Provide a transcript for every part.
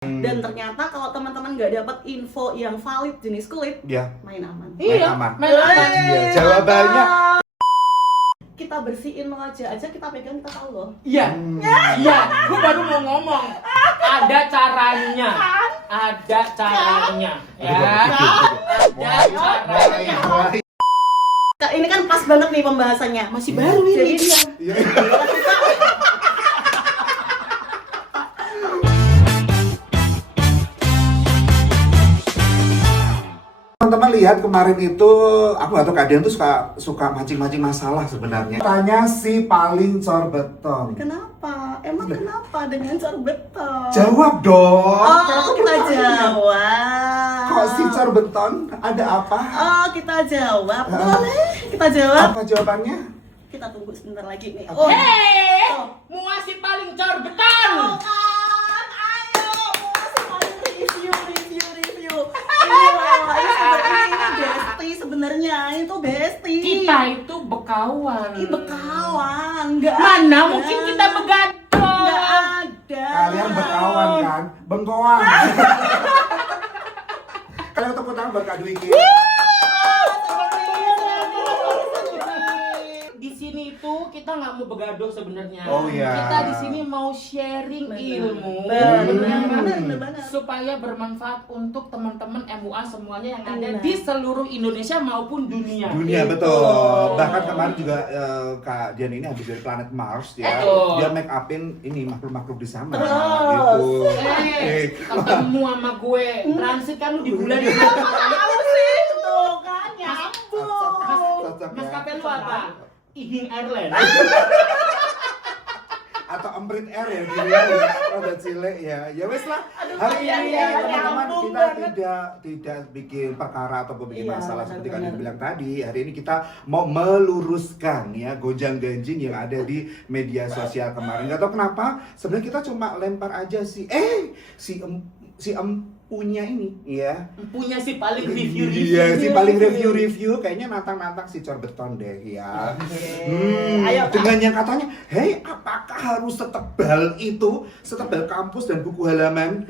Dan ternyata kalau teman-teman nggak dapat info yang valid jenis kulit, main aman. Iya, main aman. Iya, jawabannya kita bersihin wajah aja, kita pegang, kita tahu loh. Iya, iya. Gue baru mau ngomong. Ada caranya. Ada caranya. Ya. Ada caranya. Kak, ini kan pas banget nih pembahasannya. Masih baru ini. Jadi dia. teman-teman lihat kemarin itu, aku nggak tahu Kak Dian tuh suka mancing-mancing masalah sebenarnya. Tanya si paling corbeton. Kenapa? Emang kenapa dengan corbeton? Jawab dong. Oh, kita jawab. Kok si corbeton? Ada apa? Oh, kita jawab. Boleh? Kita jawab. Apa jawabannya? Kita tunggu sebentar lagi nih. Oh, hei, muas si paling corbeton. Oh, kan? Ayo, masih paling review. Ini bestie sebenarnya, itu bestie. Kita itu bekawan. Ini bekawan, nggak Mana ada. mungkin kita begadang. Nggak ada. Kalian berkawan kan? Bengkoang. Kalian tepuk tangan buat Kak Dwiki. Di sini itu kita nggak mau begaduh sebenarnya. Oh, iya. Kita di sini mau sharing ilmu. Benar. Supaya bermanfaat untuk teman-teman MUA semuanya yang ada Benar. di seluruh Indonesia maupun dunia. Dunia, Gitu. betul. Bahkan kemarin juga Kak Dian ini habis dari planet Mars ya. Betul. Dia make upin ini makhluk-makhluk di sana. Terus. Gitu. Ketemu sama gue, transit kan lu di bulan ini. Tahu sih, tuh kan nyambung. Mas Kapten lu apa? Ihing Airline. Atau Emprit Air ya gitu ya. Rada cilik ya. Ya wes lah. Hari ini iya, teman-teman nyambung kita banget. tidak bikin perkara ataupun bikin Iya, masalah seperti benar-benar. kalian bilang tadi. Hari ini kita mau meluruskan ya gonjang-ganjing yang ada di media sosial kemarin. Gak tahu kenapa sebenarnya kita cuma lempar aja sih. Si empunya ini ya. Punya si paling review. Iya, si paling review kayaknya nantang-nantang si corbeton deh ya. Ayo, Kak. Dengan yang katanya, hei apakah harus setebal itu, setebal kampus dan buku halaman?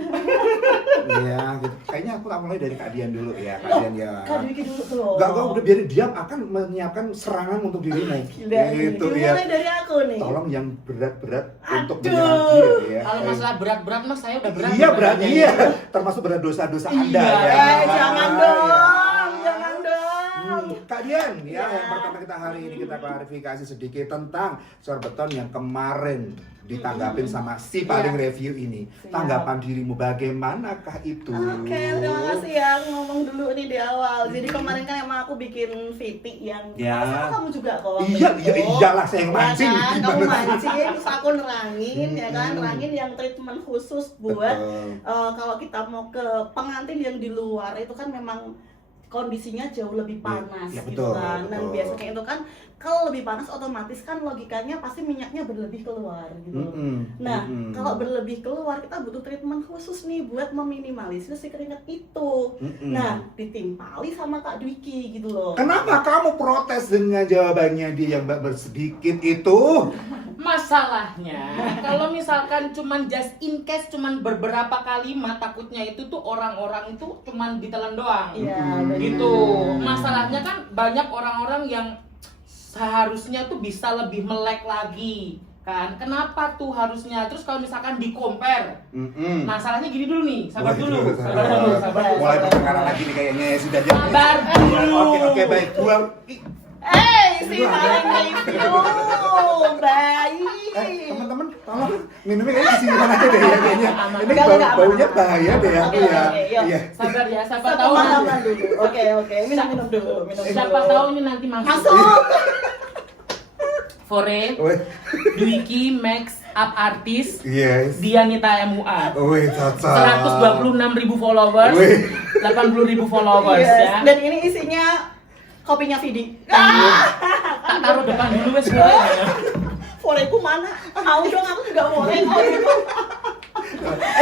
Iya, gitu. Kayaknya aku tak mulai dari Kak Dian dulu ya, Kak Dian ya. Kak Dwiki dulu tuh. Gak, kok udah biarin diam akan menyiapkan serangan untuk diri Nike. Gitu ya. Dimulai dari aku nih. Tolong yang berat-berat untuk Aduh. menyerang dia ya. Kalau masalah berat-berat mas saya udah berat. Iya berat, beratnya. iya. Termasuk berat dosa-dosa Anda Iya. ya. Jangan Ya. dong, jangan dong. Kak Dian, ya Iya. yang pertama kita hari ini kita klarifikasi sedikit tentang corbeton yang kemarin ditanggapin sama si paling review ini. Siap. Tanggapan dirimu bagaimanakah itu? Oke, terima kasih ya. Aku ngomong dulu nih di awal. Jadi kemarin kan emang aku bikin VT yang Ya. sama kamu juga kok. waktu Iya, itu. iyalah saya yang mancing. Ya kan? Kamu Gimana sih? mancing, terus aku nerangin ya kan, nerangin yang treatment khusus buat Betul. kalau kita mau ke pengantin yang di luar itu kan memang kondisinya jauh lebih panas Ya, gitu betul, kan. Dan betul. biasanya itu kan kalau lebih panas otomatis kan logikanya pasti minyaknya berlebih keluar gitu. Nah, kalau berlebih keluar kita butuh treatment khusus nih buat meminimalisir si keringat itu. Nah, ditimpali sama Kak Dwiki gitu loh. Kenapa kamu protes dengan jawabannya dia yang bersedikit itu? Masalahnya kalau misalkan cuman just in case cuman beberapa kalimat takutnya itu tuh orang-orang itu cuman ditelan doang. Iya, benar. Gitu. Masalahnya kan banyak orang-orang yang seharusnya tuh bisa lebih melek lagi kan. Kenapa tuh harusnya? Terus kalau misalkan di-compare. Masalahnya gini dulu nih, sabar dulu. Mulai pertengkaran lagi nih kayaknya ya sudah jadi. Sabar dulu. Oke baik. Gua Si paling review, baik. teman-teman tolong minumnya kayaknya di sini aja deh ya kayaknya. Ini Enggak, baunya aman. bahaya deh aku Oke, ya. oke, yuk. Iya. Sabar ya, siapa Satu tahu pengalaman nanti. dulu. Oke, minum dulu. Siapa tahu ini nanti masuk. Masuk. Fore, Weh, Dwiki Max Up Artist, yes. Dianita MUA. Wih, cocok. 126.000 followers, Wih. 80.000 followers Yes. ya. Dan ini isinya kopinya Vidi. Tak taruh depan dulu wes gue. Foreku mana? Mau dong, aku juga boleh kok itu.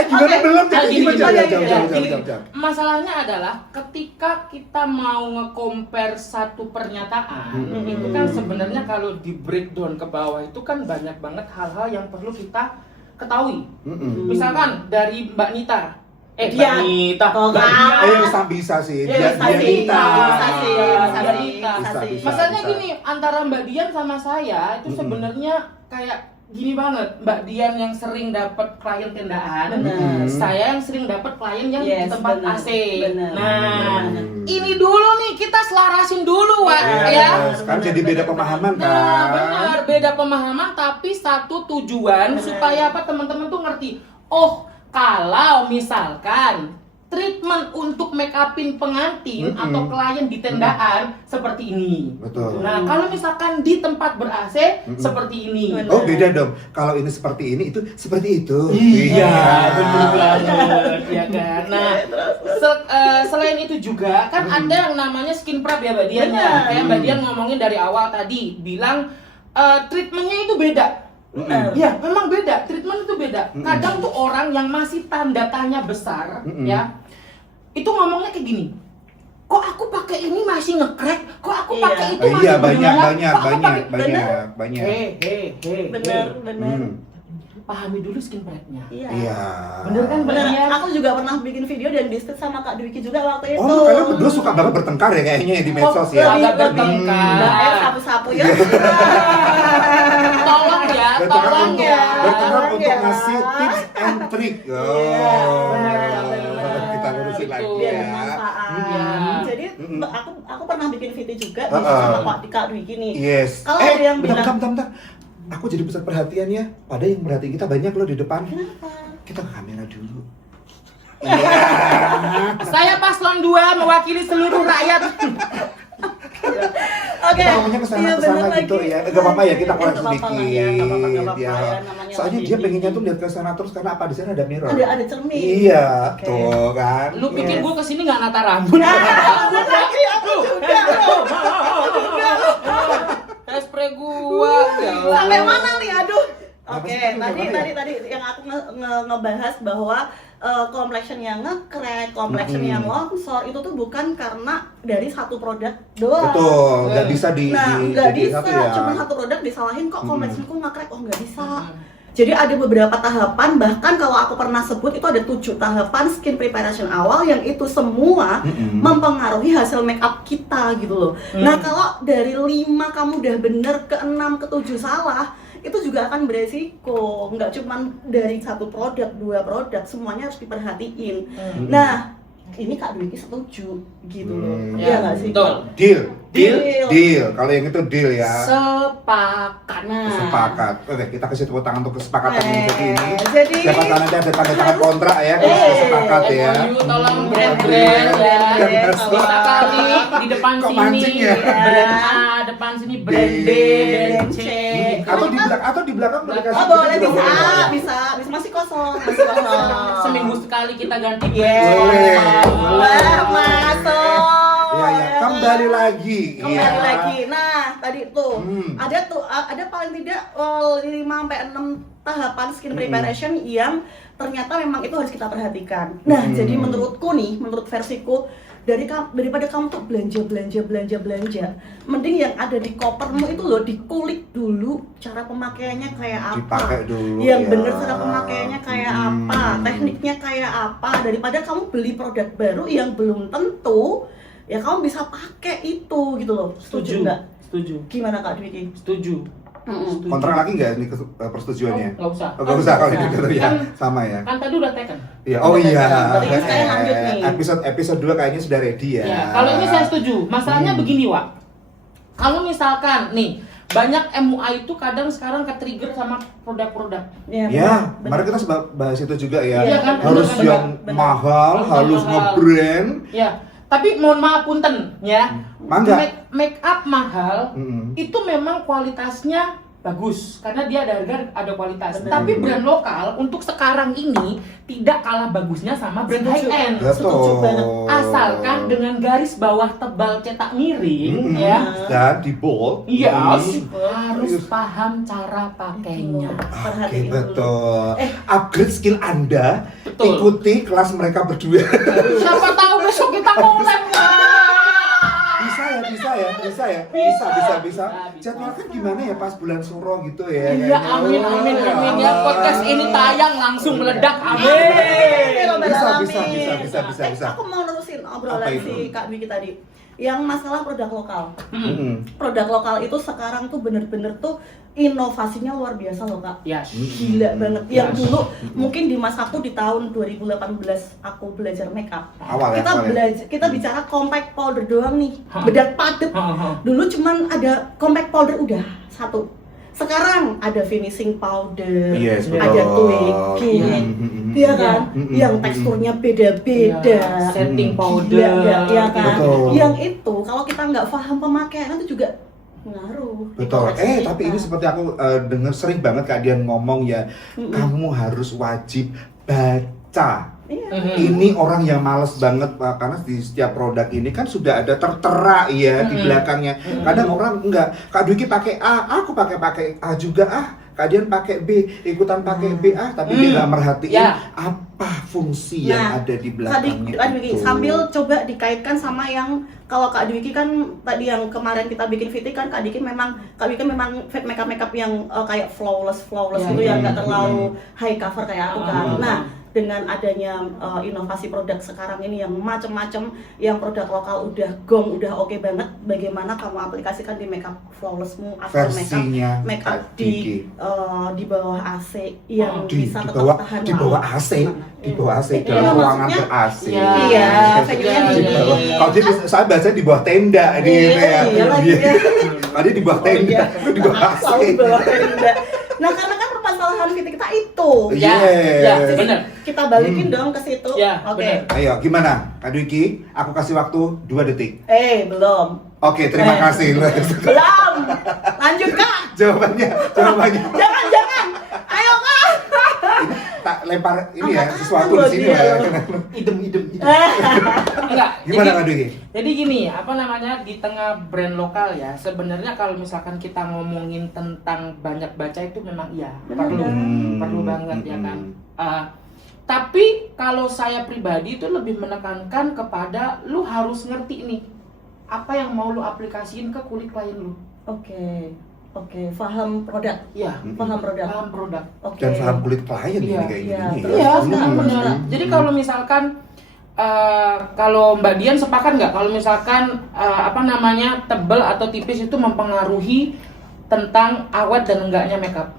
Gimana Oke. belum? Nah, gini, gini. Jam. Masalahnya adalah ketika kita mau nge-compare satu pernyataan, itu kan sebenarnya kalau di breakdown ke bawah itu kan banyak banget hal-hal yang perlu kita ketahui. Mm-mm. Misalkan dari Mbak Nita. Mbak Dian. Nita. Oh, Mbak enggak. Dian. Bisa sih. Ya, bisa sih, Dianita. bisa sih, bisa Dian. sih, bisa sih. Bisa. Masalahnya gini, antara Mbak Dian sama saya itu sebenarnya kayak gini banget. Mbak Dian yang sering dapat klien tendaan, Benar. saya yang sering dapat klien yang di Yes, tempat benar. AC. Benar. Nah, Benar. ini dulu nih kita selarasin dulu, Wak, Iya, ya. kan jadi beda pemahaman kan. Nah, benar, beda pemahaman tapi satu tujuan Benar. supaya apa teman-teman tuh ngerti. Oh, kalau misalkan treatment untuk make upin pengantin atau klien di tendaan seperti ini. Betul. Nah, kalau misalkan di tempat ber-AC seperti ini. Benar. Oh beda dong. Kalau ini seperti ini, itu seperti itu. Iya, benar banget, ya kan. Nah, selain itu juga kan ada yang namanya skin prep ya Mbak Dian ya. Benar. Kayak Mbak Dian ngomongin dari awal tadi, bilang treatmentnya itu beda. Benar. Ya, memang beda. Treatment itu beda. Kadang tuh orang yang masih tanda tanya besar, ya, itu ngomongnya kayak gini. Kok aku pakai ini masih nge-crack? Kok aku Iya. pakai itu Oh, masih iya berdarah? Kok aku pakai-" banyak. Benar, benar. Pahami dulu skin prep-nya. Iya. Iya. Bener kan, Mbak Benar. Dian? Aku juga pernah bikin video dan di sama Kak Dwiki juga waktu itu. Oh, kalian berdua suka banget bertengkar ya kayaknya di medsos ya. Agak Lebih bertengkar. Mbak El sapu-sapu ya. Tolong ya, Bertengkar tolong untuk, ya. bertengkar untuk Ya. ngasih tips and trick. Iya, Oh, benar. kita lurusin Gitu. lagi Biar ya. bermanfaat. Iya. Jadi aku pernah bikin video juga di Heeh. sama Kak Dwiki nih. Yes. Kalau ada yang bilang- bentar. Aku jadi pusat perhatian ya. Padahal yang merhatiin kita banyak loh di depan. Kenapa? Kita ke kamera dulu. Saya paslon 2 mewakili seluruh rakyat. Oke. Kita ngomongnya kesana Iya, bener gitu lagi. ya. Gak apa-apa ya, kita Ya, koreksi nggak apa-apa lah sedikit. ya, nggak apa-apa Ya. ya, namanya Soalnya lagi dia di- pengennya tuh lihat ke sana terus karena apa? Di sana ada mirror. Ada cermin. Iya, Oke. tuh kan. Lu pikir Yes. gua kesini nggak nata rambut? Bener lagi, aku juga. Hairspray gua. Sampai mana nih? Aduh. Apa Oke, sih, sampai tadi mana ya? tadi yang aku ngebahas bahwa complexion yang nge-crack, complexion yang longsor itu tuh bukan karena dari satu produk doang. Betul, nggak bisa di Nah, di- nggak jadi bisa, satu ya. cuma satu produk disalahin kok complexionku nge-crack, oh nggak bisa. Jadi ada beberapa tahapan, bahkan kalau aku pernah sebut itu ada 7 tahapan skin preparation awal yang itu semua mempengaruhi hasil make up kita gitu loh. Nah kalau dari 5 kamu udah bener, ke 6, ke 7 salah, itu juga akan beresiko. Nggak cuma dari satu produk, 2 produk, semuanya harus diperhatiin. Nah ini Kak Dwiki setuju gitu loh. Iya nggak sih? Betul. Deal. Kalau yang itu deal ya. Sepakat. Nah. Sepakat. Oke, kita kasih tepuk tangan untuk kesepakatan seperti ini. Jadi Siapa tahu nanti ada tanda tangan kontrak ya kalau sudah sepakat ya. MOU tolong brand-brand ya. Brand-brand. Bisa kali di depan Kok sini mancing ya? brand A, depan sini brand B, brand C. Atau di belakang boleh kasih. oh boleh, juga bisa, boleh. bisa masih kosong, masih kosong. Seminggu sekali kita ganti Yes. Boleh. Masuk. Ya, kembali lagi. Kembali Iya. lagi. Nah, tadi tuh Hmm. ada paling tidak 5 sampai 6 tahapan skin preparation yang ternyata memang itu harus kita perhatikan. Nah, jadi menurutku nih, menurut versiku daripada kamu tuh belanja, mending yang ada di kopermu itu loh dikulik dulu cara pemakaiannya kayak apa. Dipakai dulu. Yang ya. bener cara pemakaiannya kayak apa, tekniknya kayak apa, daripada kamu beli produk baru yang belum tentu ya kamu bisa pakai itu gitu loh. Setuju nggak? Setuju. Gimana Kak Dwiki? Setuju. Setuju. Kontrak lagi nggak ini persetujuannya? Nggak usah. Oh, nggak usah kalau gitu ya. Kan, Sama ya. kan tadi udah taken. Ya, oh iya. Berarti saya lanjut nih. Episode 2 kayaknya sudah ready ya. Ya, kalau ini saya setuju. Masalahnya begini, Wak. Kalau misalkan nih banyak MUA itu kadang sekarang ke-trigger sama produk-produk. Ya, kemarin kita bahas itu juga ya. Iya kan, Harus bener, yang bener. mahal, harus Mahal. nge-brand. Ya, tapi mohon maaf punten ya. Mangga. Make up mahal Mm-mm. itu memang kualitasnya bagus karena dia ada harga, ada kualitas. Bener. Tapi brand lokal untuk sekarang ini tidak kalah bagusnya sama brand Setuju. high end. Setuju banget. Asalkan dengan garis bawah tebal cetak miring Mm-mm. ya. Dan di bold. Yes, Mm. harus paham cara pakainya. Oke, Perhatiin dulu. betul. Upgrade skill Anda. Betul. Ikuti kelas mereka berdua. Siapa tahu besok kita ngolek. Bisa ya, bisa Bisa. Jadwalkan gimana ya pas bulan Suro gitu ya? Iya, amin ya. Podcast ini tayang langsung meledak. Amin. Bisa. Aku mau nerusin obrolan si Kak Dwiki tadi. Yang masalah produk lokal. Produk lokal itu sekarang tuh bener-bener tuh inovasinya luar biasa loh Kak. Yes. Gila banget. Yang dulu mungkin di masaku di tahun 2018 aku belajar makeup. Kita bicara compact powder doang nih. Bedak padet. Dulu cuman ada compact powder udah satu. Sekarang ada finishing powder, ada tweaking, iya kan? Yang teksturnya beda-beda, setting powder, ya kan? Betul. Yang itu kalau kita nggak paham pemakaian itu juga ngaruh. Betul. Tapi ini seperti aku dengar sering banget Kak Dian ngomong ya, kamu harus wajib baca. Ini orang yang males banget karena di setiap produk ini kan sudah ada tertera ya di belakangnya. Kadang orang enggak, Kak Dwiki pakai A, aku pakai A juga Kak Dian pakai B, ikutan pakai B tapi dia nggak merhatiin apa fungsi yang ada di belakangnya. Kak Dwiki sambil coba dikaitkan sama yang kalau Kak Dwiki kan tadi yang kemarin kita bikin fitting kan Kak Dwiki memang makeup yang kayak flawless gitu yang nggak terlalu high cover kayak aku kan. Nah, dengan adanya inovasi produk sekarang ini yang macam-macam, yang produk lokal udah oke banget, bagaimana kamu aplikasikan di makeup flawlessmu atau makeup di bawah AC yang bisa tetap tahan di bawah AC dalam ruangan ber-AC. Iya, di bawah. Kalau saya baca di bawah tenda Tadi di bawah tenda, di bawah AC. Nah, karena kan permasalahan kita itu. Benar. Kita balikin dong ke situ. Oke. Ayo, gimana? Kak Dwiki, aku kasih waktu 2 detik. Belum. Oke, terima kasih. Belum. Lanjut, Kak. Jawabannya. Jangan. Ayo, Kak. Ini tak lempar ini ya, sesuatu di sini ya. Idem. Enggak. Gimana Kak Dwiki? Jadi gini, di tengah brand lokal ya, sebenarnya kalau misalkan kita ngomongin tentang banyak baca itu memang perlu banget ya kan. Tapi kalau saya pribadi itu lebih menekankan kepada lu harus ngerti nih apa yang mau lu aplikasiin ke kulit klien lu. Oke, paham produk. Iya, paham produk. Dan paham kulit klien ini kayak gini. Iya, benar. Jadi kalau misalkan kalau Mbak Dian sepakat nggak kalau misalkan tebal atau tipis itu mempengaruhi tentang awet dan enggaknya makeup?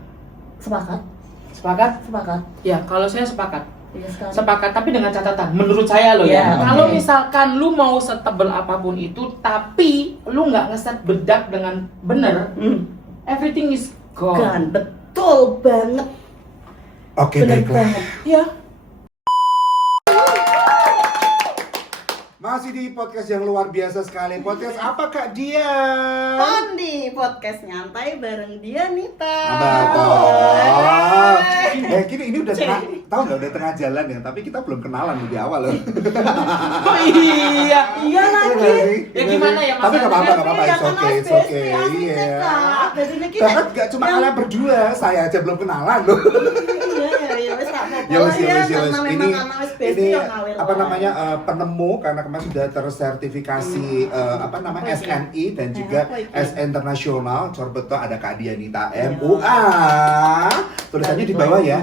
Sepakat? Ya, kalau saya sepakat. Sepakat, tapi dengan catatan menurut saya loh kalau misalkan lu mau setebal apapun itu tapi lu nggak ngeset bedak dengan bener, everything is gone. Betul banget. Oke, baiklah. Ya. Masih di podcast yang luar biasa sekali. Podcast apa Kak Dia? Pondi, podcast nyantai bareng Dianita. Gini ini udah tengah jalan ya, tapi kita belum kenalan di awal loh. Oh iya lagi. Ya gimana ya? Tapi nggak apa-apa, it's okay. Iya. Bahkan nggak cuma kalian berdua, saya aja belum kenalan loh. Ini penemu karena kemarin sudah tersertifikasi SNI dan juga SN Internasional. Corbeto ada Kak Dianita MUA. Tulisannya di bawah ya.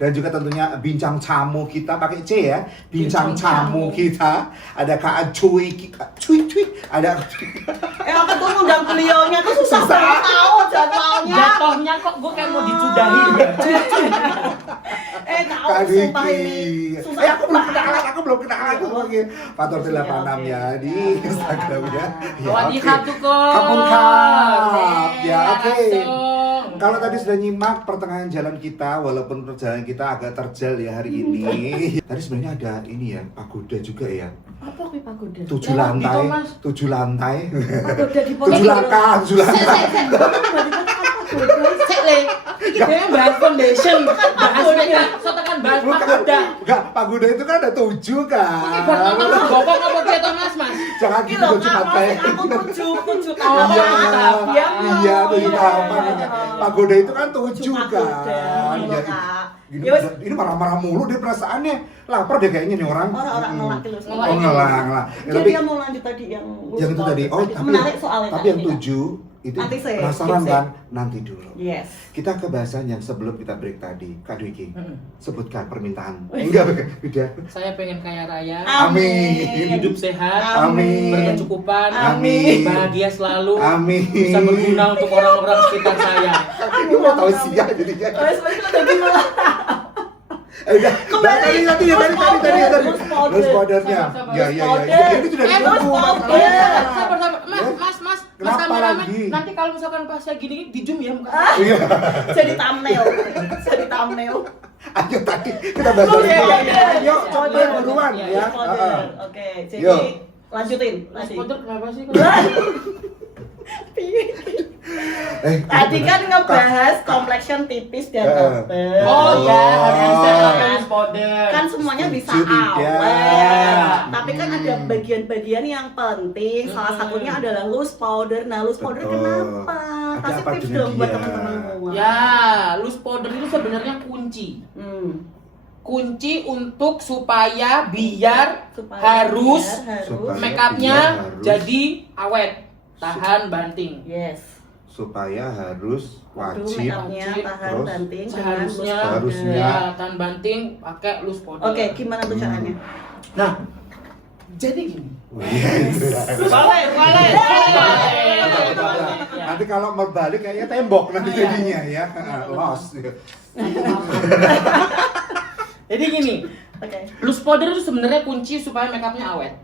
Dan juga tentunya bincang tamu kita pakai C ya. Bincang tamu kita ada Kak Cuy. Ada apa tuh undang beliaunya tuh susah tahu jadwalnya. Jatuhnya kok gue kayak mau dicudahin. Tahu sumpah ini. Aku belum kenalan. Fatur 86 ya di Instagramnya. Wadihat tuh kok. Kapun kap. Ya oke. Kalau tadi sudah nyimak pertengahan jalan kita, walaupun perjalanan kita agak terjal ya hari ini. Tadi sebenarnya ada ini ya, pagoda juga ya. Apa kuwi pagoda? 7 lantai. Pagoda di 7 langkah. Cek le. Iki dhewe bahas foundation. Bahas pagoda. Enggak, pagoda itu kan ada 7 kan. Iki buat nonton bokong apa ketok Mas? Jangan gitu dong cepat kayak. Aku 7 Iya, 7 tahapan. Pagoda itu kan 7 kan. Ya wes. Ini marah-marah mulu deh perasaannya. Lapar deh kayaknya nih orang. Orang nolak gitu. Oh ngelak. Ya, Jadi dia mau lanjut tadi yang itu tadi. Oh, menarik soalnya. Tapi yang 7 itu nanti penasaran kan? Nanti dulu. Yes. Kita ke bahasan yang sebelum kita break tadi. Kak Dwiki, sebutkan permintaan. Enggak, beda. Saya pengen kaya raya, Amin. hidup sehat, Amin. berkecukupan, Amin. bahagia selalu, Amin. bisa berguna untuk orang-orang sekitar saya. Ini mau tahu sih ya jadinya. Sebenarnya udah gimana? Udah. Kembali. Tadi. Loose powder. Loose powdernya. Sabar, Ya. Ini sudah loose ditunggu. powder. Sabar. Mas Kenapa kameramen, lagi? nanti kalau misalkan pas saya gini di zoom ya muka. Iya. Jadi thumbnail. Ayo tadi kita bahas Loose dulu. powder. Yuk, coba buruan Iya, ya. Loose powder. Oke, jadi Yuk. lanjutin. Mas Potter kenapa sih? Tadi kan ngebahas complexion tipis dan tebal. Oh ya, Oh. harus powder. Kan semuanya bisa Lucu tidak? awet. Tapi kan ada bagian-bagian yang penting. Salah Hmm. satunya adalah loose powder. Nah, loose powder Betul. kenapa? Ada Kasih apa tips dengan dong buat dia? teman-teman semua. Ya, loose powder itu sebenarnya kunci. Kunci untuk supaya biar Supaya harus Supaya makeupnya biar harus. jadi awet, tahan banting. Yes. Supaya harus Waduh, wajib. makeupnya tahan Terus? banting dengan Seharusnya, loose powder. Harusnya. ya, tahan banting pakai loose powder. Oke, gimana tuh caranya? Nah, jadi gini. Boleh. Nanti kalau berbalik kayaknya tembok nanti jadinya ya. Lost. Jadi gini, Oke. loose powder itu sebenarnya kunci supaya makeupnya awet.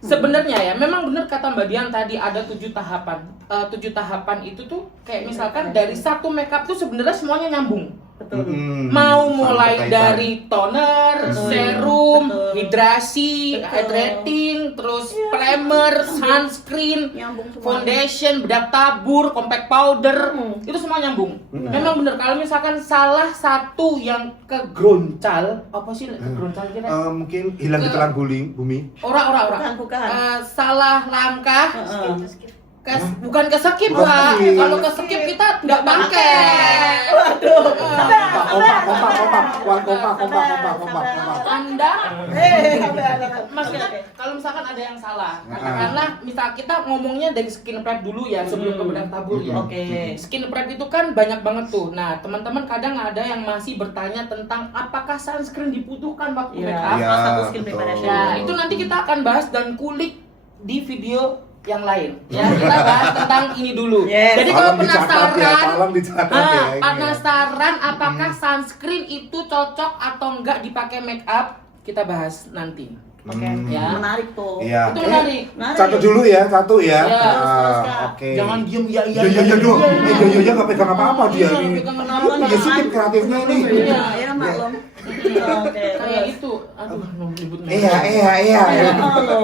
Sebenarnya ya, memang benar kata Mbak Dian tadi ada 7 tahapan. 7 tahapan itu tuh kayak misalkan dari satu makeup tuh sebenarnya semuanya nyambung. Betul. Mau mulai Berkaitan. dari toner, Betul. serum, Betul. hidrasi, Betul. hydrating, terus primer, sunscreen, Nyambung semua. foundation, bedak tabur, compact powder, Hmm. itu semua nyambung. Memang bener kalau misalkan salah satu yang kegruncal, apa sih kegruncal kira? Mungkin hilang di telan bumi. Ora. Bukan. Salah langkah, bukan keskip Bukan Pak. skip. Kalau keskip kita nggak pakai. Waduh. Kompak. Anda Maksudnya maksudnya kalau misalkan ada yang salah, katakanlah misal kita ngomongnya dari skin prep dulu ya sebelum ke bedak tabur ya. Oke. Skin prep itu kan banyak banget tuh. Nah, teman-teman kadang ada yang masih bertanya tentang apakah sunscreen dibutuhkan waktu make up. Iya, salah satu skin betul. preparation. Nah, itu nanti kita akan bahas dan kulik di video yang lain. Ya, kita bahas tentang ini dulu. Yes. Jadi kalau Tolong dicatat ya, penasaran, tolong dicatat ya, ini ya. penasaran apakah sunscreen itu cocok atau enggak dipakai make up, kita bahas nanti. Oke. Ya. Menarik tuh. Iya. Itu menarik. Menarik. Satu dulu ya, satu ya. Iya. Oke. Jangan diem ya Iya dong. Iya nggak pegang apa-apa dia Iya, ini. pegang apa-apa. Iya sih tim kreatifnya ini. Iya, maklum. Oke. Kayak terus. itu. Aduh, mau nyebut merek. Iya.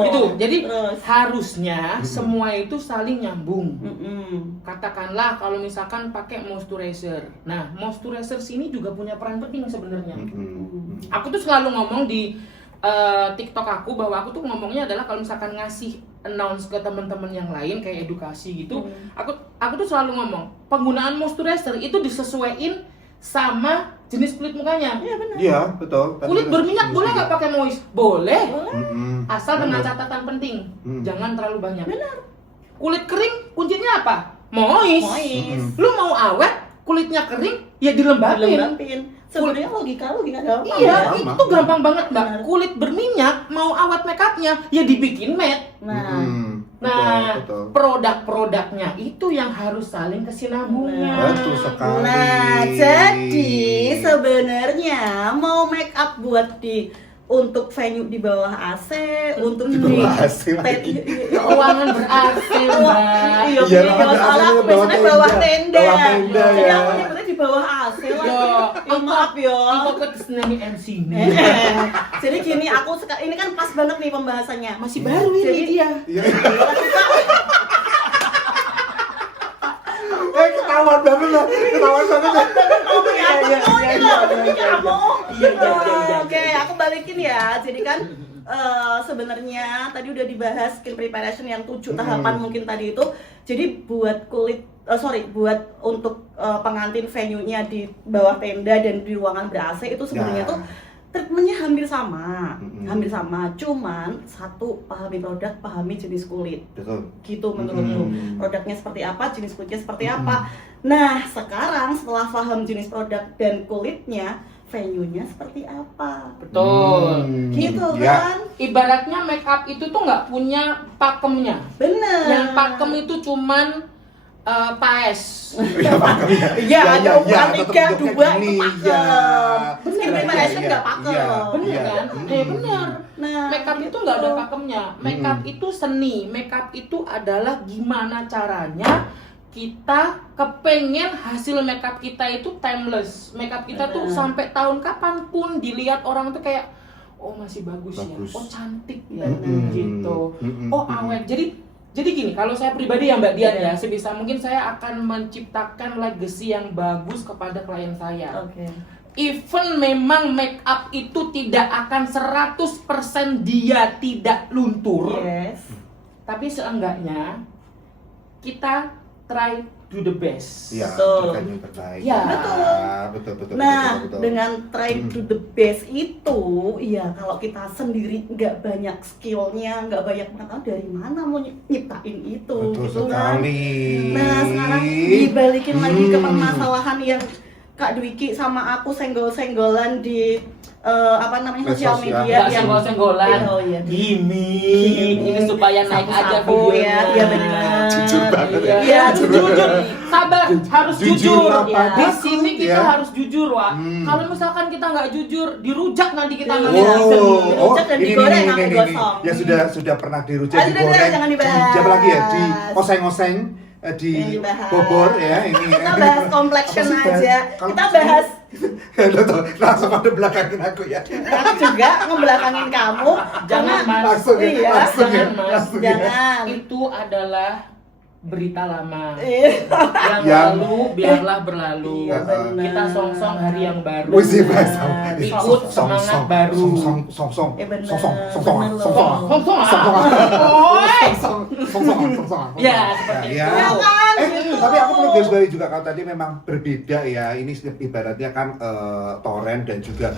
Itu. Jadi Terus. harusnya semua itu saling nyambung. Mm-mm. Katakanlah kalau misalkan pakai moisturizer. Nah, moisturizer sini juga punya peran penting sebenarnya. Aku tuh selalu ngomong di TikTok aku bahwa aku tuh ngomongnya adalah kalau misalkan ngasih announce ke teman-teman yang lain kayak edukasi gitu, aku tuh selalu ngomong penggunaan moisturizer itu disesuaiin sama jenis kulit mukanya. Iya benar. Iya, betul. Kulit berminyak boleh nggak pakai moist? Boleh. Asal dengan Benar. catatan penting, Hmm. jangan terlalu banyak. Benar. Kulit kering kuncinya apa? Moist. Moist. Lu mau awet, kulitnya kering, ya dilembabin. Dilembabin. Sebenarnya logika gampang. Iya, gampang. itu gampang banget, Mbak. Benar. Kulit berminyak, mau awet makeupnya, ya dibikin matte. Nah, betul. produk-produknya itu yang harus saling kesinambungan. Betul sekali. Nah, jadi sebenarnya mau make up buat untuk venue di bawah AC, untuk Di bawah AC lagi. Keuangan ber-AC, Mbak. Iya, Iya, iya, lah, soalnya AC aku bawah biasanya bawah tenda. Bawah tenda, Jadi ya. aku nyebutnya di bawah AC lah. Yo, Maaf ya. Aku ke kesenian MC ini. Jadi gini, ini kan pas banget nih pembahasannya. Masih baru ini Jadi- dia. Iya. Ketahuan banget lah. Ketahuan banget lah. Oke, aku balikin ya. Jadi kan sebenarnya tadi udah dibahas skin preparation yang 7 tahapan mungkin tadi itu. Jadi buat kulit buat untuk pengantin venue-nya di bawah tenda dan di ruangan ber-AC itu sebenarnya tuh treatmentnya hampir sama, cuman satu, pahami produk, pahami jenis kulit. Betul. Gitu menurutku. Produknya seperti apa, jenis kulitnya seperti apa. Nah, sekarang setelah paham jenis produk dan kulitnya, venue-nya seperti apa. Betul. Gitu Ya. kan? Ibaratnya make up itu tuh nggak punya pakemnya. Bener. Yang pakem itu cuman paes. Iya, ada ukuran 3, 2 itu pakem. Ya. Skin preparation nggak pakem. Bener kan? Bener. Nah, Make up itu nggak ada pakemnya. Make up itu seni. Make up itu adalah gimana caranya kita kepengen hasil make up kita itu timeless. Make up kita tuh sampai tahun kapanpun dilihat orang tuh kayak, oh masih bagus. Ya, oh cantik ya, gitu. Oh awet. Jadi gini, kalau saya pribadi ya Mbak Dian ya, sebisa mungkin saya akan menciptakan legacy yang bagus kepada klien saya. Even memang make up itu tidak akan 100% dia tidak luntur. Tapi seenggaknya kita try do the best. Ya, Betul. yang terbaik. Ya. Betul. Nah, betul. dengan try to the best itu, ya kalau kita sendiri nggak banyak skillnya, nggak banyak pengetahuan, dari mana mau nyiptain itu, Betul gitu sekali. kan? Nah, sekarang dibalikin lagi ke permasalahan yang Kak Dwiki sama aku senggol-senggolan di sosial media Nggak senggol-senggolan. Oh, iya. Gimik. Ini supaya naik aja Sapu-sapu, videonya. ya benar. Jujur banget ya. Iya, jujur. Sabar, harus jujur. apa? Di sini kita Ya. harus jujur, Wak. Kalau misalkan kita nggak jujur, dirujak nanti kita nggak Dirujak dan digoreng sampai ini. gosong. Ya sudah pernah dirujak, Ah, sudah, digoreng, jangan dibahas. apa lagi ya, di oseng-oseng, di Yang dibahas. bobor ya ini. Kita bahas complexion Apa sih, Bang? aja. Kalau Kita bahas langsung pada belakangin aku ya. aku juga ngebelakangin kamu. Jangan, karena- Mas. Langsung ya, Iya, langsung ya, jangan, Mas. langsung ya. jangan. Itu adalah berita lama. Iya. Yang lalu biarlah berlalu. Iya, benar. Kita song-song hari yang baru. Wih, sih, Mas. Ikut semangat baru. Song-song. Eh, bener. Song-song. Bener loh. Song-song. Song-song. Ya, seperti Ya. Ya kan, gitu. Tapi aku perlu garis bawahi juga kalau tadi memang berbeda ya. Ini ibaratnya kan torrent dan juga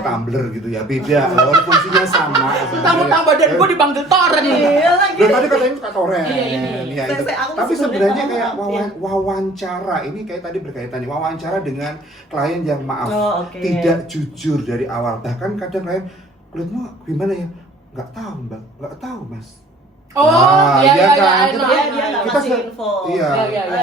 Tumblr gitu ya. Beda. Walaupun fungsinya sama. Tentang badan gue dipanggil torrent. Iya lagi. Loh, tadi katanya suka torrent. Iya, ini. Ya, itu. Aku Tapi sebenarnya sebenarnya kayak ngomong apa ya? wawancara. Ini kayak tadi berkaitan nih. Wawancara dengan klien yang maaf Oh, oke. tidak jujur dari awal. Bahkan kadang klien, kulitmu gimana ya? Nggak tahu, Mbak. Nggak tahu, Mas. Oh, Nah, iya, iya iya, kan? iya, Dia nggak Kita ngasih info. Iya.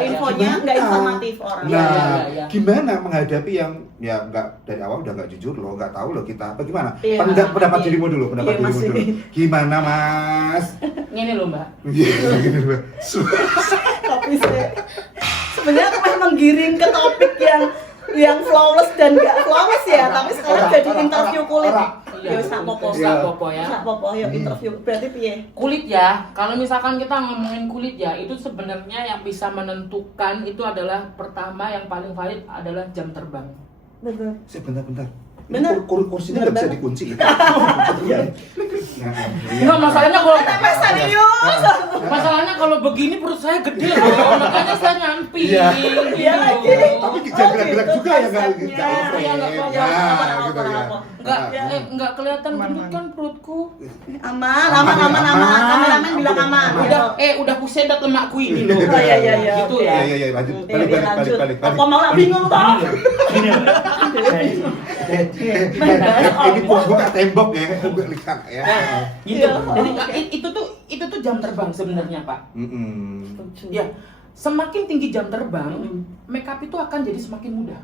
Infonya nggak Gimana? informatif orang. Nah, Iya. gimana menghadapi yang ya nggak dari awal udah nggak jujur loh, nggak tahu loh kita. Bagaimana? Iya. Pendapat Iya. dirimu dulu, pendapat Iya, dirimu masih. dulu. Gimana, Mas? Ini loh, Mbak. Iya, gini loh. Tapi sebenarnya aku memang menggiring ke topik yang flawless dan nggak flawless ya. Tapi sekarang jadi interview kulit. Ya wis tak popo. Iya, popo ya. Tak popo ya interview. Berarti piye? Kulit ya, kalau misalkan kita ngomongin kulit ya, itu sebenarnya yang bisa menentukan itu adalah pertama yang paling valid adalah jam terbang. Betul. Bentar. Bener. Kursinya Bener nggak bisa banget. dikunci ya? Iya. Enggak, masalahnya kalau Serius. masalahnya kalau begini perut saya gede loh, makanya saya nyampi. Iya. Iya lagi. Tapi jangan gerak-gerak juga ya, nggak konsepnya. oke. Iya, nggak apa-apa. Nah, gitu ya. Enggak, Nah, enggak kelihatan gendut kan perutku. Aman. Kameramen bilang aman. Udah kusedat lemakku ini loh. Oh, iya. Gitu Oke. ya. Iya, lanjut. Iya, lanjut. Balik. Apa mau lah bingung toh? Ini buka tembok ya, buka lihat ya. Nah, gitu. Iya. Jadi itu tuh jam terbang sebenarnya, Pak. Mm-mm. Ya, semakin tinggi jam terbang, makeup itu akan jadi semakin mudah.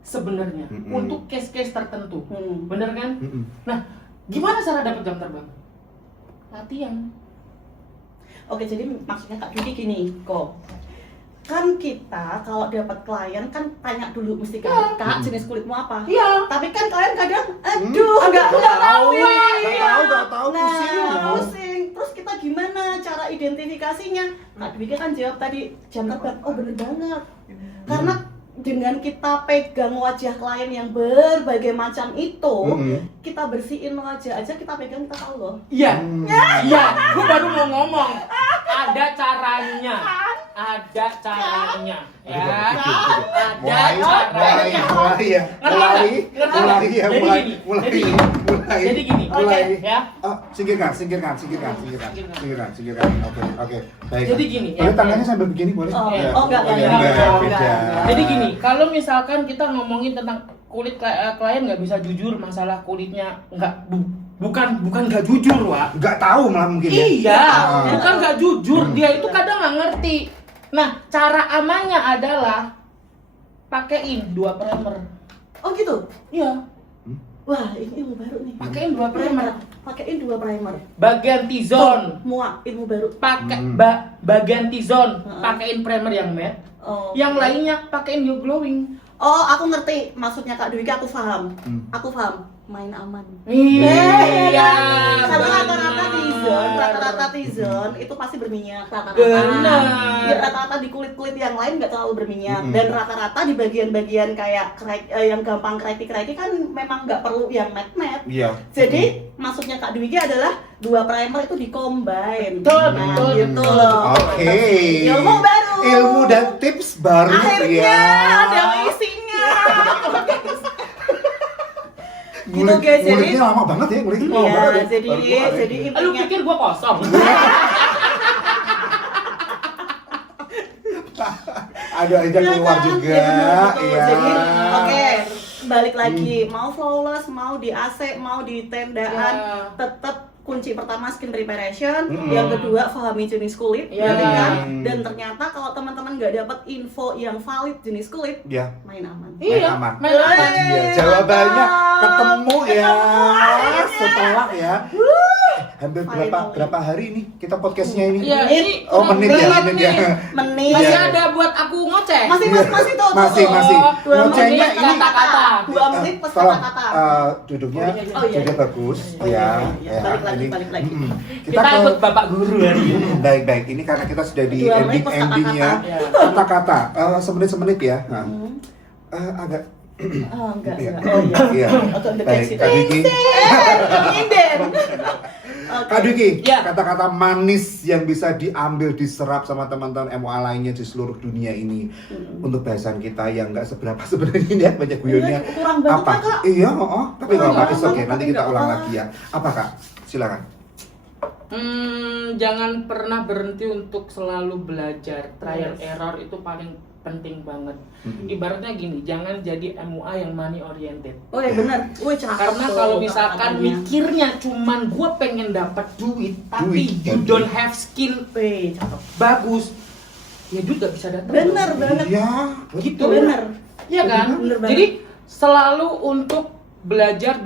Sebenarnya untuk case-case tertentu. Bener kan? Mm-mm. Nah, gimana cara dapat jam terbang? Latihan. Oke, jadi maksudnya Kak Dudi gini, kok. Kan kita kalau dapat klien kan tanya dulu mesti kan, Kak jenis kulitmu apa? Iya. Tapi kan klien kadang, aduh, nggak tahu ya. Nggak tahu, Nah, pusing. Terus kita gimana cara identifikasinya? Kak Dwi kan jawab tadi jam terbang. Oh bener banget. Karena dengan kita pegang wajah klien yang berbagai macam itu, kita bersihin wajah aja, kita pegang, kita tahu loh. Iya. Iya, gue baru mau ngomong. Ada caranya. ada caranya ya. Mulai ya. Jadi gini, ya. Singkirkan. Oke. Baik. Jadi gini, boleh tangannya sambil begini boleh? Enggak. Beda. Jadi gini, kalau misalkan kita ngomongin tentang kulit klien nggak bisa jujur, masalah kulitnya bukan nggak jujur, Wak. Nggak tahu malah mungkin ya. Iya, bukan nggak jujur, dia itu kadang nggak ngerti. Nah, cara amannya adalah pakein 2 primer. Oh gitu? Iya, Wah, ini ilmu baru nih. pakein 2 primer. Pakein 2 primer. Bagian T-zone, Muak, ilmu baru. pakai bagian T-zone, pakein primer yang matte. Oh, Yang lainnya pakein New Glowing. Oh, aku ngerti maksudnya Kak Dwiki, aku paham. Aku paham. Main aman. Iya. Karena benar. rata-rata T-zone itu pasti berminyak rata-rata. Benar. Ya, rata-rata di kulit-kulit yang lain nggak terlalu berminyak. Dan rata-rata di bagian-bagian kayak yang gampang kreki-kreki kan memang nggak perlu yang matte-matte. Iya. Jadi maksudnya Kak Dwiki adalah 2 primer itu di-combine. Betul. Gitu loh. Oke. Ilmu baru. Ilmu dan tips baru Akhirnya ya. ada isinya. Gitu Ngulik- guys, jadi nguliknya lama banget ya, nguliknya lama iya, banget ya. jadi Baru keluar ya. jadi Lu intinya pikir gua kosong? Ada aja Iya keluar kan? juga. Ya, bener, betul. Iya. Jadi oke, balik lagi mau flawless, mau di AC, mau di tendaan, Ya. tetap kunci pertama skin preparation, yang kedua pahami jenis kulit, Ya. gitu kan? Dan ternyata kalau teman-teman nggak dapat info yang valid jenis kulit, Ya. main aman. Iya, aman. main aman. Iya, jawabannya ketemu ya akhirnya. setelah ya. Hampir berapa hari ini kita podcastnya ini? Iya, ini Oh, menit ya, berapa menit ya. Menit. Masih Iya. ada buat aku ngoceh. Masih tuh. Masih. Dua Ngocehnya menit ini kata-kata. 2 menit plus tolong kata-kata. duduknya Oh, iya. sudah bagus Oh, iya, ya. iya. Balik lagi. Kita ikut Bapak Guru hari ini. Baik. Ini karena kita sudah di 2 menit plus endingnya kata-kata. kata-kata semenit ya. Nah, agak Oh, enggak. Iya. Oh, iya. Iya. Agak Baik, deteksi. Kak Dwiki. Inden. Kak Dwiki, Ya. kata-kata manis yang bisa diambil, diserap sama teman-teman MOA lainnya di seluruh dunia ini untuk bahasan kita yang nggak seberapa sebenarnya ya, banyak guyonnya. Iya, kurang banget Apa? ya, Kak. Iya, tapi nggak apa-apa, Kurang it's okay. banget, Nanti tapi kita nggak ulang apa. lagi ya. Apa Kak? Silakan. Jangan pernah berhenti untuk selalu belajar. Trial Yes. error itu paling penting banget. Ibaratnya gini, jangan jadi MUA yang money oriented. Oh ya benar. Wih, cakep Karena tuh kalau misalkan kata-katanya. mikirnya cuman gue pengen dapat duit, tapi Duit, you tapi- don't have skill Wih, cakep. bagus, ya duit gak bisa datang. Bener banget. Iya, Gitu. Bener. Iya kan? Bener banget. Jadi selalu untuk belajar.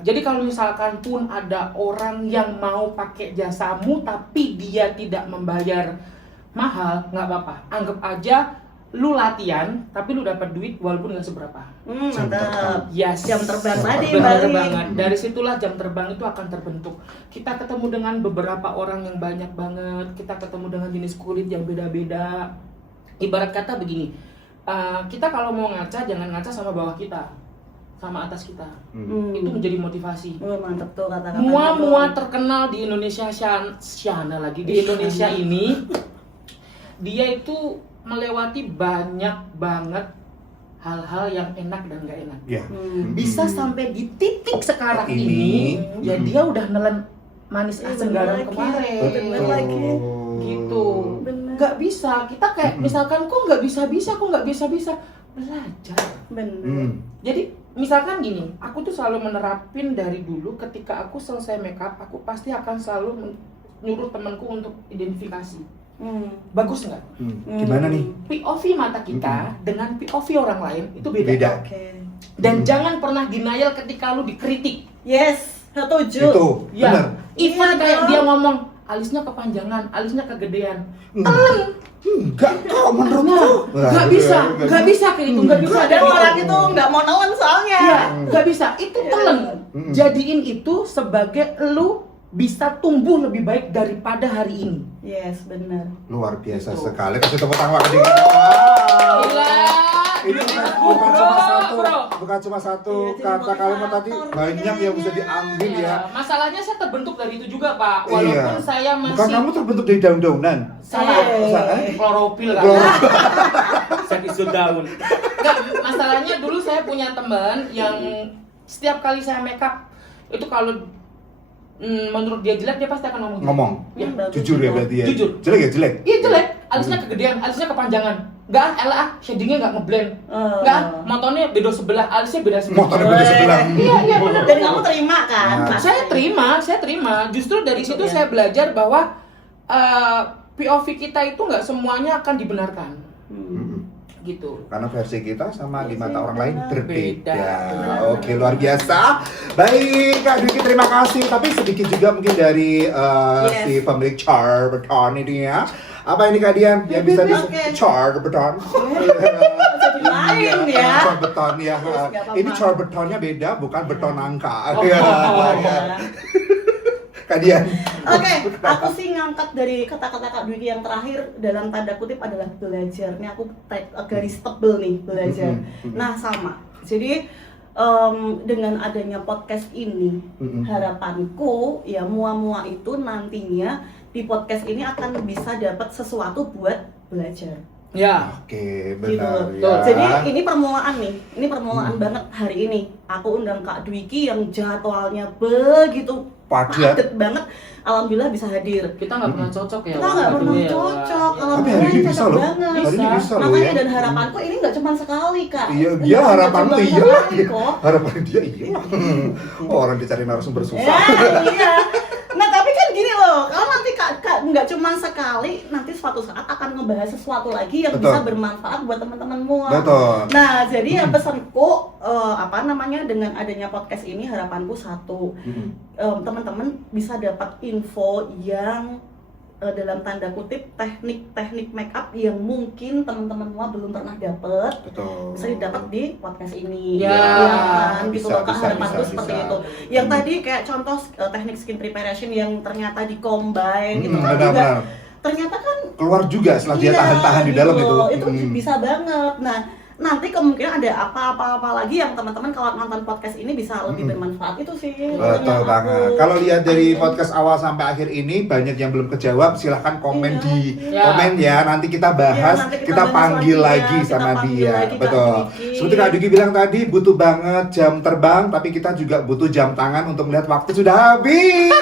Jadi kalau misalkan pun ada orang yang mau pakai jasamu tapi dia tidak membayar mahal, nggak apa-apa. Anggap aja lu latihan tapi lu dapat duit walaupun nggak seberapa. Mantap. Yes. Jam terbang tadi Bener balik. banget. Dari situlah jam terbang itu akan terbentuk. Kita ketemu dengan beberapa orang yang banyak banget. Kita ketemu dengan jenis kulit yang beda-beda. Ibarat kata begini, kita kalau mau ngaca jangan ngaca sama bawah kita, sama atas kita. Itu menjadi motivasi. Oh, mantap tuh kata-kata. Mua terkenal di Indonesia, Syana lagi di Indonesia ini, dia itu melewati banyak banget hal-hal yang enak dan gak enak. Iya. Bisa sampai di titik sekarang Ini. ini, ya dia udah nelen manis asam garam kemarin. Bener lagi. Gitu. Bener. Nggak bisa. Kita kayak misalkan kok nggak bisa belajar. Bener. Jadi misalkan gini, aku tuh selalu menerapin dari dulu ketika aku selesai makeup, aku pasti akan selalu nyuruh temanku untuk identifikasi. Bagus nggak? Gimana nih? POV mata kita dengan POV orang lain itu beda. Beda. Oke. Dan jangan pernah denial ketika lu dikritik. Yes, setuju. Itu, Ya, benar. even Iya kayak dong. dia ngomong alisnya kepanjangan, alisnya kegedean. Enggak, kok menurutku. Nggak bisa kayak itu, nggak bisa. Ada orang itu nggak mau nelen soalnya. Iya, nggak bisa. Itu telen. Jadiin itu sebagai lu bisa tumbuh lebih baik daripada hari ini. Yes, benar. Luar biasa Gitu. sekali. Kasih tepuk tangan Kak Dwiki. Wow. Gila. Ini bukan cuma satu Iya, jadi kata kalimat tadi, motivator banyak yang bisa kayaknya. diambil ya. Masalahnya saya terbentuk dari itu juga, Pak. Walaupun Iya. saya Bukan masih kamu terbentuk dari daun-daunan. salah. Eh. Klorofil kan. Saya isu daun. Enggak, masalahnya dulu saya punya teman yang setiap kali saya make up itu kalau menurut dia jelek, dia pasti akan ngomong. Ngomong. Ya, Jujur ya berarti ya. Jujur. Jelek ya jelek. Iya jelek, alisnya kegedean, alisnya kepanjangan. Enggak, elah, shadingnya enggak ngeblend. Enggak, motornya beda sebelah, alisnya beda sebelah. Motornya beda sebelah. Iya, benar. Dan kamu terima kan? Nah. Pasti. Saya terima. Justru dari situ Ya. saya belajar bahwa POV kita itu nggak semuanya akan dibenarkan, gitu. Karena versi kita sama di mata Versi orang lain kita berbeda. beda. Oke, luar biasa. Baik, Kak Dwiki, terima kasih. Tapi sedikit juga mungkin dari Yes. si pemilik Charbeton ini ya. Apa ini Kak Dian? Yang bisa di Oke. Charbeton. Jadi lain ya. Charbeton ya. Yes, nggak apa-apa. Ini Charbetonnya beda, bukan beton angka. Oh. Ya, ya. Kak Dian. Oke, aku sih ngangkat dari kata-kata Kak Dwiki yang terakhir dalam tanda kutip adalah belajar. Ini aku garis tebel nih, belajar. Nah, sama. Jadi dengan adanya podcast ini, harapanku ya mua-mua itu nantinya di podcast ini akan bisa dapat sesuatu buat belajar. Ya. Oke, Gitu. benar Betul. ya. Jadi ini permulaan nih, ini permulaan banget hari ini. Aku undang Kak Dwiki yang jadwalnya begitu Padat. padat banget. Alhamdulillah bisa hadir. Kita nggak pernah cocok ya. Kita nggak Wak. pernah Iya, Wak. cocok. Iya. Tapi hari ini bisa loh. banget. Hari ini bisa loh Makanya ya. dan harapanku ini nggak cuma sekali Kak. Iya, Nggak dia cuma harapanku iya. sekali kok. Harapan dia iya. Oh, orang dicari narasumber susah. Iya. Nah tapi kan gini loh, kalau nanti kak nggak cuma sekali, nanti suatu saat akan ngebahas sesuatu lagi yang Betul. bisa bermanfaat buat teman-teman semua. Betul. Nah jadi yang pesanku dengan adanya podcast ini harapanku satu, teman-teman bisa dapat info yang dalam tanda kutip teknik-teknik make up yang mungkin teman-teman semua belum pernah dapet. Betul. Bisa didapat di podcast ini. Ya, kan? Gitu bisa, loh Kak, bisa, harapanku bisa, seperti bisa. itu. Yang tadi kayak contoh teknik skin preparation yang ternyata di-combine gitu kan juga Benar-benar. ternyata kan Keluar juga setelah dia iya, tahan-tahan di dalam gitu. itu. Bisa banget. Nah, nanti kemungkinan ada apa-apa lagi yang teman-teman kalau nonton podcast ini bisa lebih bermanfaat itu sih. Betul yang banget. aku- Kalau lihat dari podcast awal sampai akhir ini banyak yang belum kejawab, silahkan komen Iya. di Iya. komen ya. Nanti kita bahas, Iya, nanti kita kita bahas panggil lagi ya, lagi kita sama panggil dia. lagi Kak Betul. Dwiki. Seperti Kak Dwiki bilang tadi, butuh banget jam terbang, tapi kita juga butuh jam tangan untuk melihat waktu sudah habis.